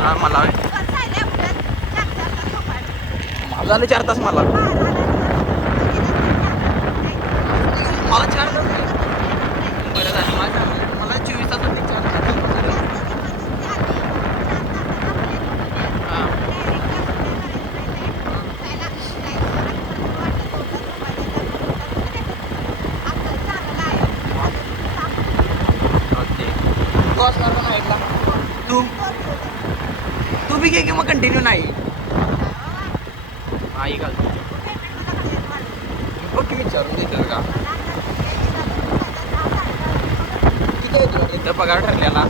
हा मला झाले 4 तास मला 4 तास बरं झालं मला 24 तास होते 4 तास असणार का नाईटला तू बी घे की मग कंटिन्यू नाही आई घाल बघ की विचारून देतात का किती आहे तुला इथं पगार ठरलेला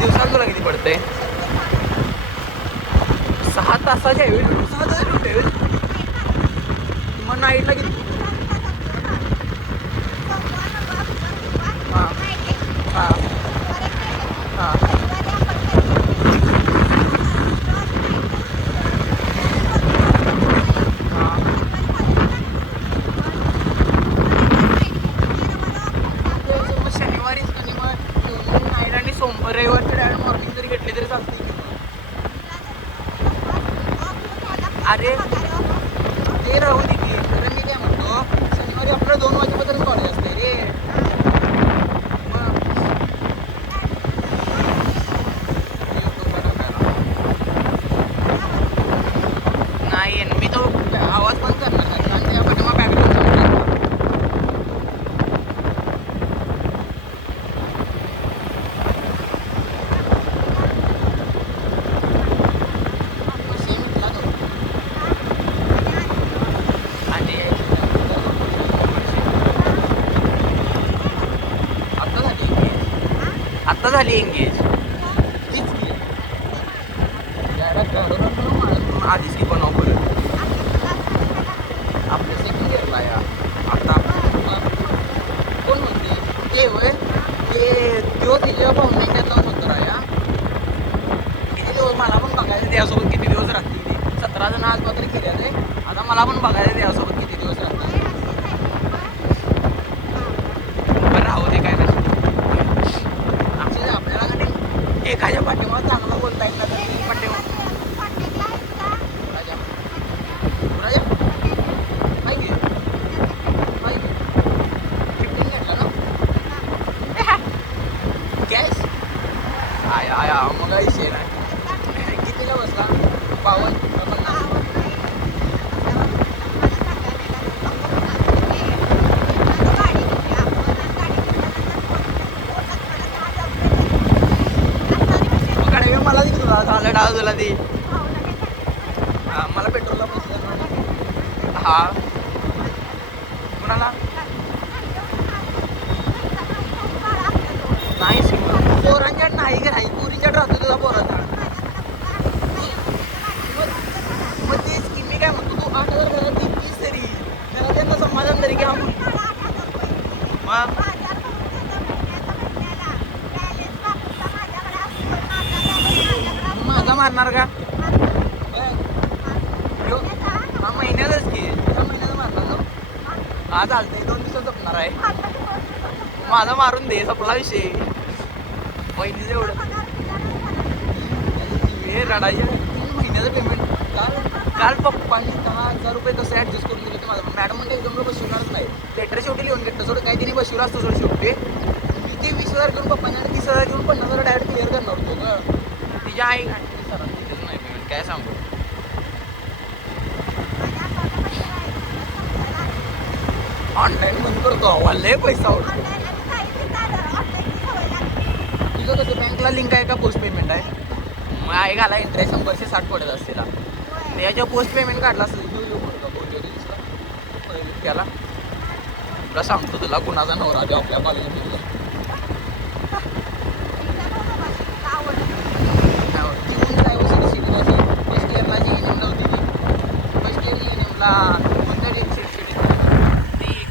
दिवसाला तुला किती पडतंय 6 तासाच्या वेळ 6 तासाची वेळ मग नाईटला किती हां हां हां शनिवारी नाईट आणि सोमवार रविवारची डायरेक्ट मॉर्निंग जरी घेतली तरी चालते अरे ते राहू दे की तर मी काय म्हणतो शनिवारी आपल्याला 2 वाजेपर्यंत कॉलेज असते रे नाही मी तो आवाज बंद करणार नाही आणि त्यामध्ये मग बॅकग्राऊंड आता झाली एंगेज तीच की आधीच की बनव परत आपल्या सेकंड इयरला या आता कोण म्हणते ते होय ते तो तिच्या पाहुण्यात लावून होतं या किती दिवस मला पण बघायचं त्यासोबत किती दिवस राहतील ते 17 जण आज पत्र केले ते आता मला पण बघायचं त्यासोबत किती दिवस राहतील बरं राहू दे काय नाही एखाद्या पाठीमागं चांगला बोलता येईल ना तर पाठीमाग राजा माहिती 15 घेतला ना गॅस आया मग विषय नाही कितीला बसला 52 मला दिली तुला झालं डाळ तुला ती मला पेट्रोलला पैसे हा कुणाला नाही पोरांच्यात नाही का नाही पुरीच्यात राहतो तुझा पोराचा मग तेच की मी काय म्हणतो तू 8,000 घरात तीस तरी घरात त्यांना समाधान तरी घ्या मग माझा मारणार का हा महिन्यातच की 3 महिन्याचा मारणार ना हा चालतंय 2 दिवसात जपणार आहे माझा मारून दे सपला विषय पहिलीच एवढं हे रडायचे 3 महिन्याचं पेमेंट काल पप्पांनी 10,000 रुपये कसं ॲडजस्ट करून दिले माझं मॅडम म्हणजे एकदम बसवणारच नाही लेटर शेवटी लिहून घेतलं सोडं काही तिने बसवलं असतं सोडं शेवटी मी ते 20,000 घेऊन पप्पांना 30,000 घेऊन 50,000 डायरेक्ट क्लिअर करणार होतो का तिच्या आई सर नाही पेमेंट काय सांगू ऑनलाईन बंद करतो लय पैसा उडतो तुझं कसं बँकला लिंक आहे का पोस्ट पेमेंट आहे मग आई घाला इंटरेस्ट 160 पडत असते त्याच्या पोस्ट पेमेंट काढला असेल त्याला तुला सांगतो तुला कुणाचा नवरा द्या आपल्या कॉलेजमध्ये फर्स्ट इयरला जी एन एमला होती फर्स्ट इयर जी एन एमला